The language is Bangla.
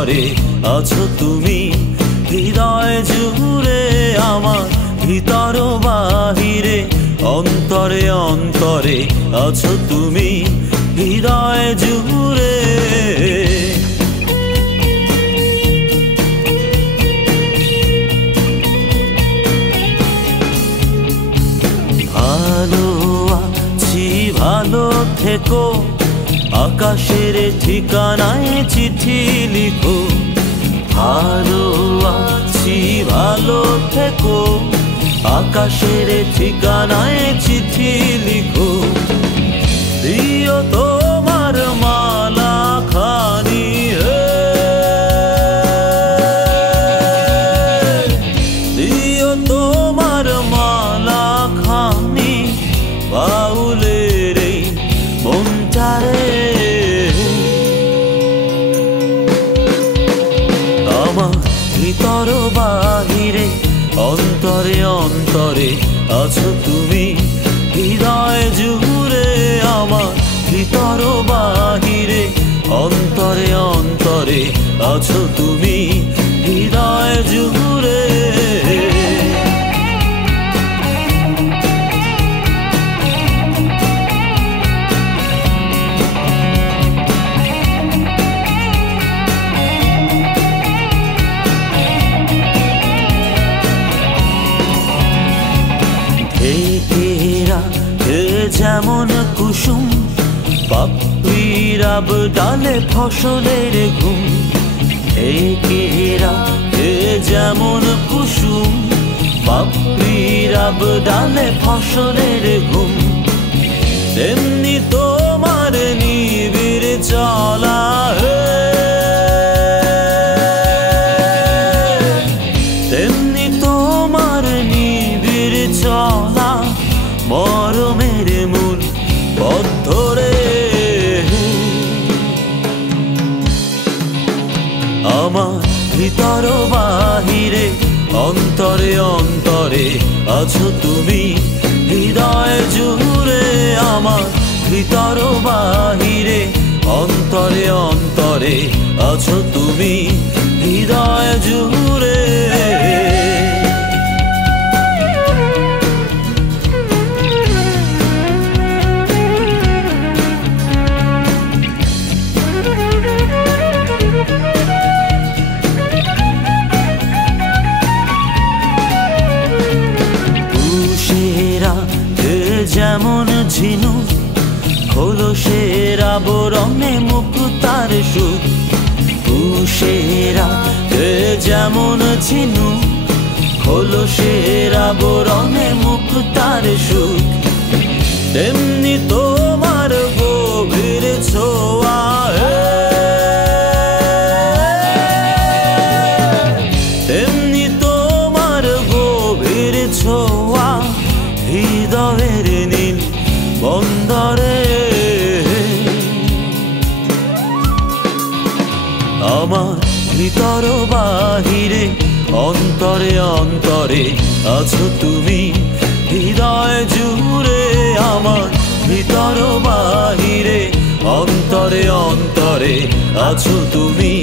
অন্তরে আছো তুমি, হৃদয় জুড়ে আমার ভিতর বাহিরে, অন্তরে অন্তরে আছো তুমি, হৃদয় জুড়ে। ভালো আছি ভালো থেকো, আকাশের ঠিকানায় চিঠি লিখো। ভালো আছি ভালো থেকো, আকাশের ঠিকানায় চিঠি লিখো। দিও তোমার মালা খানি, দিও তোমার মালা খানি, বাউলের এই মনটারে। আমার ভিতর বাহিরে, অন্তরে অন্তরে আছো তুমি, হৃদয় জুড়ে আমার ভিতর বাহিরে, অন্তরে অন্তরে আছো তুমি, হৃদয় জুড়ে। যেমন কুসুম পাপড়ির ডালে ফসলের ঘুম, একেরা যেমন কুসুম পাপড়ির ডালে ফসলের ঘুম, তেমনি তোমার নিবিড় চলা, তেমনি তোমার নিবিড় চলা, মরমের মূল পথ ধরে। আমার ভিতর বাহিরে, অন্তরে অন্তরে আছো তুমি, হৃদয় জুড়ে আমার ভিতর বাহিরে, অন্তরে অন্তরে আছো তুমি, হৃদয় জুড়ে। যেমন ঝিনু খোলসের আবরণে মুক্তার সুখ, উষেরা যেমন ঝিনু খোলসের আবরণে মুক্তার সুখ, তেমনি তোমার গভীর ছোঁয়া, তেমনি তোমার গভীর ছোঁয়া, হৃদয়ের নীল বন্দরে। আমার ভিতর বাহিরে, অন্তরে অন্তরে আছো তুমি, হৃদয় জুড়ে আমার ভিতর বাহিরে, অন্তরে অন্তরে আছো তুমি।